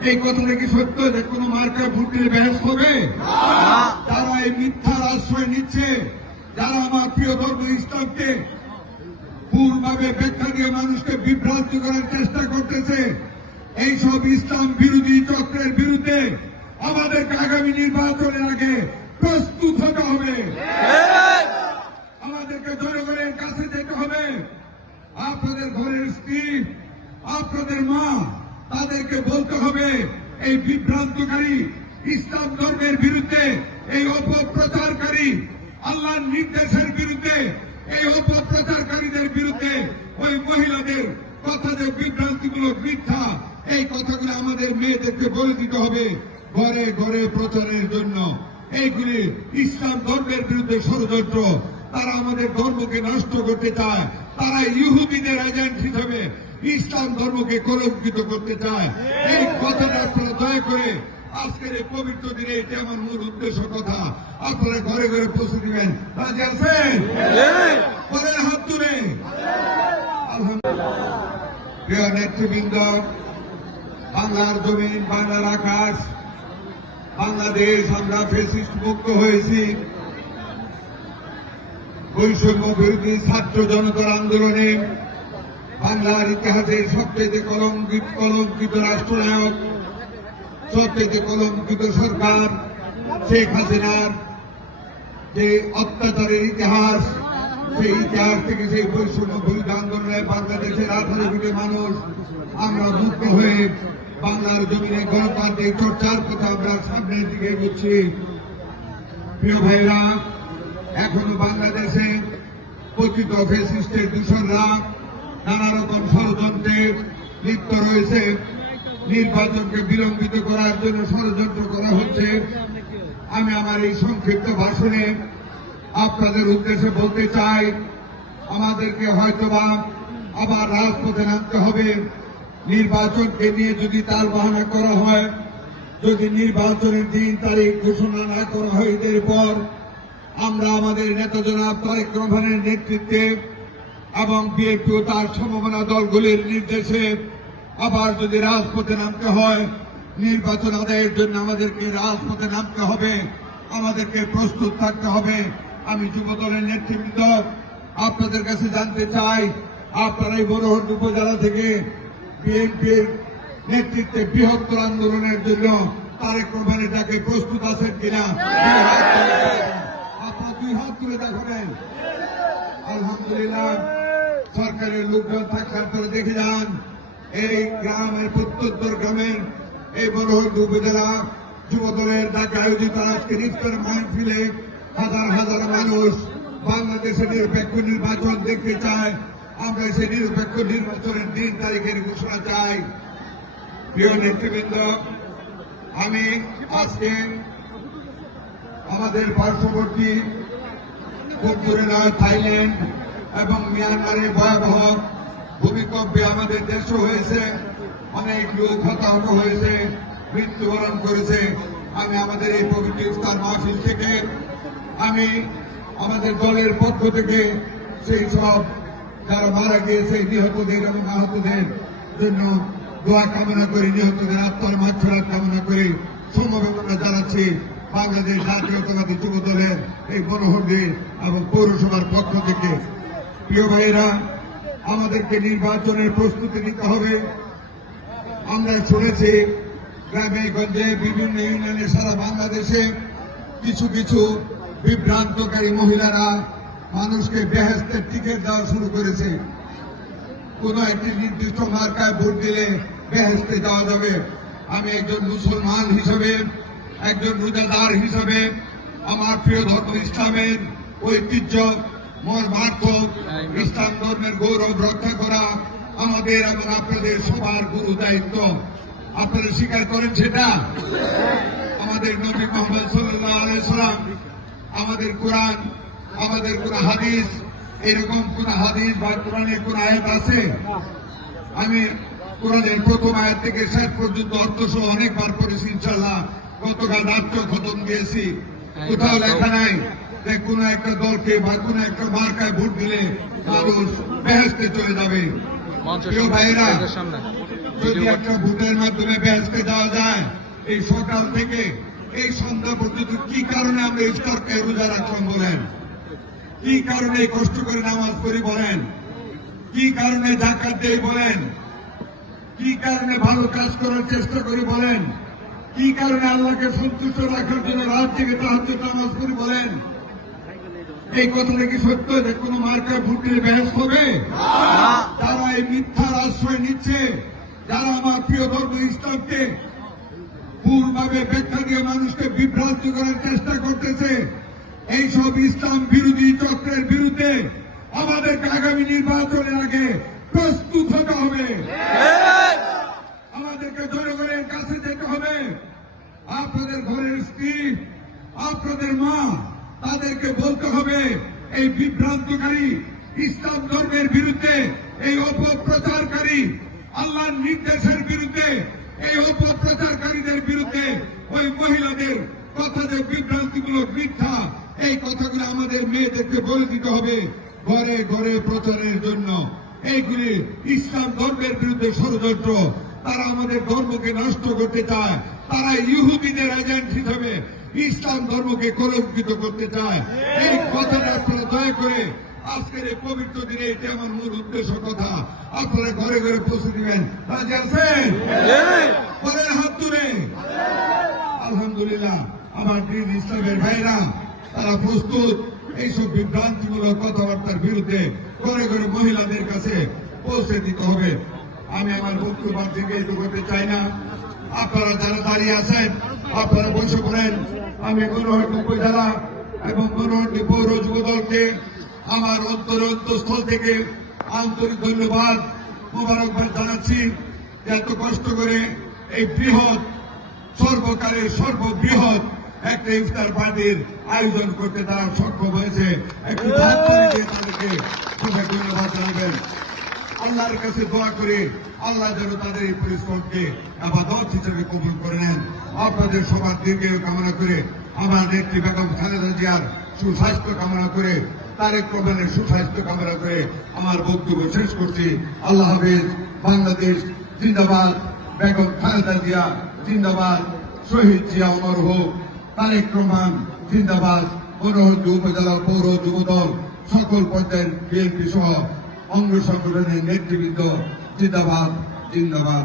এই কথাটা কি সত্য যে কোনো মার্কা ভোট দিলে ব্যাস হবে? যারা এই মিথ্যার আশ্রয় নিচ্ছে যারা আমার প্রিয় ধর্ম ইসলামকে ভুলভাবে ব্যাখ্যা দিয়ে মানুষকে বিভ্রান্ত করার চেষ্টা করতেছে এইসব ইসলাম বিরোধী চক্রের বিরুদ্ধে আমাদেরকে আগামী নির্বাচনের আগে প্রস্তুত হতে হবে। আমাদেরকে জনগণের কাছে যেতে হবে। আপনাদের ঘরের স্ত্রী আপনাদের মা তাদেরকে বলতে হবে, এই বিভ্রান্তকারী ইসলাম ধর্মের বিরুদ্ধে, এই অপপ্রচারকারী আল্লাহর নির্দেশের বিরুদ্ধে, এই অপপ্রচারকারীদের বিরুদ্ধে ওই মহিলাদের কথা যে বিভ্রান্তিমূলক মিথ্যা, এই কথাগুলো আমাদের মেয়েদেরকে বলে দিতে হবে ঘরে ঘরে প্রচারের জন্য। এইগুলি ইসলাম ধর্মের বিরুদ্ধে ষড়যন্ত্র। তারা আমাদের ধর্মকে নষ্ট করতে চায়। তারা ইহুদিদের এজেন্ট হিসেবে ইসলাম ধর্মকে কলঙ্কিত করতে চায়। এই কথাটা আপনারা দয়া করে আজকের এই পবিত্র দিনে এটি আমার মূল উদ্দেশ্য কথা। আপনারা ঘরে ঘরে পৌঁছে দিবেন হাত তুলে। প্রিয় নেতৃবৃন্দ, বাংলার জমিন, বাংলার আকাশ, বাংলাদেশ, আমরা ফেসিস্ট মুক্ত হয়েছি। বৈষম্য বিরোধী ছাত্র জনতার আন্দোলনে বাংলার ইতিহাসের সবচেয়ে কলঙ্কিত কলঙ্কিত রাষ্ট্রনায়ক সবচেয়ে কলঙ্কিত সরকার শেখ হাসিনার যে অত্যাচারের ইতিহাস, সেই ইতিহাস থেকে সেই বৈষম্য বিরোধী আন্দোলনে বাংলাদেশের আঠারো কোটি মানুষ আমরা মুক্ত হয়ে বাংলার জমিনে গণতান্ত্রিক চর্চার কথা আমরা সামনের দিকে এগোচ্ছি। প্রিয় ভাইরা এখনও বাংলাদেশে পতিত ফেসিস্টের দূষণরা নানা রকম ষড়যন্ত্রে লিপ্ত রয়েছে। নির্বাচনকে বিলম্বিত করার জন্য ষড়যন্ত্র করা হচ্ছে। আমি আমার এই সংক্ষিপ্ত ভাষণে আপনাদের উদ্দেশ্যে বলতে চাই, আমাদেরকে হয়তোবা আবার রাজপথে নামতে হবে। নির্বাচনকে নিয়ে যদি তার বাহানা করা হয়, যদি নির্বাচনের দিন তারিখ ঘোষণা না করা হয়, এদের পর আমরা আমাদের নেতা জনাব তারেক রহমানের নেতৃত্বে এবং বিএনপি ও তার সম্ভাবনা দলগুলির নির্দেশে আবার যদি রাজপথে নামতে হয়, নির্বাচন আদায়ের জন্য আমাদেরকে রাজপথে নামতে হবে, আমাদেরকে প্রস্তুত থাকতে হবে। আমি যুব দলের নেতৃবৃন্দ, আপনাদের কাছে জানতে চাই, আপনারা এই বড়হট উপজেলা থেকে বিএনপির নেতৃত্বে বৃহত্তর আন্দোলনের জন্য তারেক রহমানের ডাকে প্রস্তুত আছেন কিনা? দেখান। আপনারা দুই হাত তুলে দেখাবেন আলহামদুলিল্লাহ। সরকারের লোকজন থাকলে আপনারা দেখে যান, এই গ্রামের প্রত্যন্তর গ্রামের এই বড়হট উপজেলা যুব দলের ডাকে আয়োজিত আজকের ইফতার মাহফিলে হাজার হাজার মানুষ বাংলাদেশের নিরপেক্ষ নির্বাচন দেখতে চায়। আমরা সেই নিরপেক্ষ নির্বাচনের দিন তারিখের ঘোষণা চাই। প্রিয় নেতৃবৃন্দ, আমি আজকে আমাদের পার্শ্ববর্তী নয় থাইল্যান্ড এবং মিয়ানমারে ভয়াবহ ভূমিকম্পে আমাদের দেশ হয়েছে অনেক লোক হতাহত হয়েছে, মৃত্যুবরণ করেছে। আমি আমাদের এই পবিত্র ইফতার মাহফিল থেকে, আমি আমাদের দলের পক্ষ থেকে সেই সব যারা মারা গিয়েছে, নিহতদের এবং আহতদের জন্য দোয়া কামনা করি, নিহতদের আত্মার মাছরাত কামনা করি। সমবেদনা জানাচ্ছি বাংলাদেশ জাতীয়তাবাদী যুব দলের এই গণহর্দে এবং পৌরসভার পক্ষ থেকে। প্রিয় ভাইয়েরা, আমাদেরকে নির্বাচনের প্রস্তুতি নিতে হবে। আমরা শুনেছি, গ্রামে গঞ্জে বিভিন্ন ইউনিয়নে সারা বাংলাদেশে কিছু কিছু বিভ্রান্তকারী মহিলারা মানুষকে বেহেস্তের টিকিট দেওয়া শুরু করেছে। কোন একটি নির্দিষ্ট মার্কায় ভোট দিলে বেহেস্তে যাওয়া যাবে। আমি একজন মুসলমান হিসেবে, একজন রোজাদার হিসেবে, আমার প্রিয় ধর্ম ইসলামের ঐতিহ্য মর্মার্থ ইসলাম ধর্মের গৌরব রক্ষা করা আমাদের এবং আপনাদের সবার গুরু দায়িত্ব। আপনারা স্বীকার করেন সেটা? আমাদের নবী মোহাম্মদ আলাইসালাম আমাদের কোরআন, আমাদের কোন হাদিস, এরকম কোন হাদিস বা কোরআনের কোন আয়াত আছে? আমি কোরআনের প্রথম আয়াত থেকে শেষ পর্যন্ত অর্থ সহ অনেকবার পড়েছি ইনশাল্লাহ গতকাল রাত্র খতম দিয়েছি। কোথাও লেখা নাই। যে কোন একটা দলকে বা কোন একটা মার্কায় ভোট দিলে মানুষ বেহেস্তে চলে যাবে। প্রিয় সামনে। যদি একটা ভোটের মাধ্যমে ব্যাসকে দেওয়া যায় এই সকাল থেকে এই সন্ধ্যা পর্যন্ত কি কারণে আমরা ইফতারকে রোজা রাখলাম বলেন? কি কারণে কষ্ট করে নামাজ পড়ি বলেন? কি কারণে জাকাত দেই বলেন? কি কারণে ভালো কাজ করার চেষ্টা করি বলেন? কি কারণে আল্লাহকে সন্তুষ্ট রাখার জন্য রাত থেকে তাহাজ নামাজ পড়ি বলেন? এই কথাটা কি সত্য যে কোন মার্কা ভোট ব্যাস হবে? যারা এই মিথ্যার আশ্রয় নিচ্ছে যারা আমার প্রিয় ধর্ম ইসলামকে ভুলভাবে ব্যাখ্যা দিয়ে মানুষকে বিভ্রান্ত করার চেষ্টা করতেছে এইসব ইসলাম বিরোধী চক্রের বিরুদ্ধে আমাদেরকে আগামী নির্বাচনের আগে প্রস্তুত হতে হবে। আমাদেরকে জনগণের কাছে যেতে হবে। আপনাদের ঘরের স্ত্রী আপনাদের মা তাদেরকে বলতে হবে, এই বিভ্রান্তকারী ইসলাম ধর্মের বিরুদ্ধে, এই অপপ্রচারকারী আল্লাহর নির্দেশের বিরুদ্ধে, এই অপপ্রচারকারীদের বিরুদ্ধে ওই মহিলাদের কথা যে বিভ্রান্তিমূলক মিথ্যা, এই কথাগুলো আমাদের মেয়েদেরকে বলে দিতে হবে ঘরে ঘরে প্রচারের জন্য। এইগুলি ইসলাম ধর্মের বিরুদ্ধে ষড়যন্ত্র। তারা আমাদের ধর্মকে নষ্ট করতে চায়। তারা ইহুদিদের এজেন্ট হিসেবে ইসলাম ধর্মকে কলঙ্কিত করতে চায়। এই কথাটা আপনারা দয়া করে আজকের এই পবিত্র দিনে এটি আমার মূল উদ্দেশ্য কথা। আপনারা ঘরে ঘরে পৌঁছে দিবেন আছেন? বলেন হাত তুলে। আলহামদুলিল্লাহ, আমার দিন ইসলামের ভাইরা তারা প্রস্তুত। এইসব বিভ্রান্তিমূলক কথাবার্তার বিরুদ্ধে ঘরে ঘরে মহিলাদের কাছে পৌঁছে দিতে হবে। আমি আমার বক্তব্য থেকে করতে চাই না। আপনারা যারা দাঁড়িয়ে আছেন আপনারা বসে পড়েন। আমি গণহট্টি উপজেলা এবং গণহট্টি পৌর যুব দলকে আমার অন্তর অন্তঃস্থল থেকে আন্তরিক ধন্যবাদ, মোবারকবাদ জানাচ্ছি এত কষ্ট করে এই বৃহৎ, সর্বকালের সর্ববৃহৎ একটা ইফতার পার্টির আয়োজন করতে তারা সক্ষম হয়েছে। তাদেরকে ধন্যবাদ আল্লাহর কাছে দোয়া করে আল্লাহ যেন তাদের এই পরিশ্রমকে আবাদত হিসেবে কবুল করে নেন। আপনাদের সবার দীর্ঘ কামনা করে আমার নেত্রী বেগম খালেদা জিয়ার সুস্বাস্থ্য কামনা করে, তারেক রহমানের সুস্বাস্থ্য কামনা করে আমার বক্তব্য শেষ করছি। আল্লাহ হাফেজ, বাংলাদেশ জিন্দাবাদ, বেগম খালেদা জিয়া জিন্দাবাদ, শহীদ জিয়া অমর হোক, তারেক রহমান জিন্দাবাদ, মনোহরদী উপজেলা পৌর যুবদল, সকল পর্যায়ের বিএনপি সহ অঙ্গ সংগঠনের নেতৃবৃন্দ, জিন্দাবাদ জিন্দাবাদ।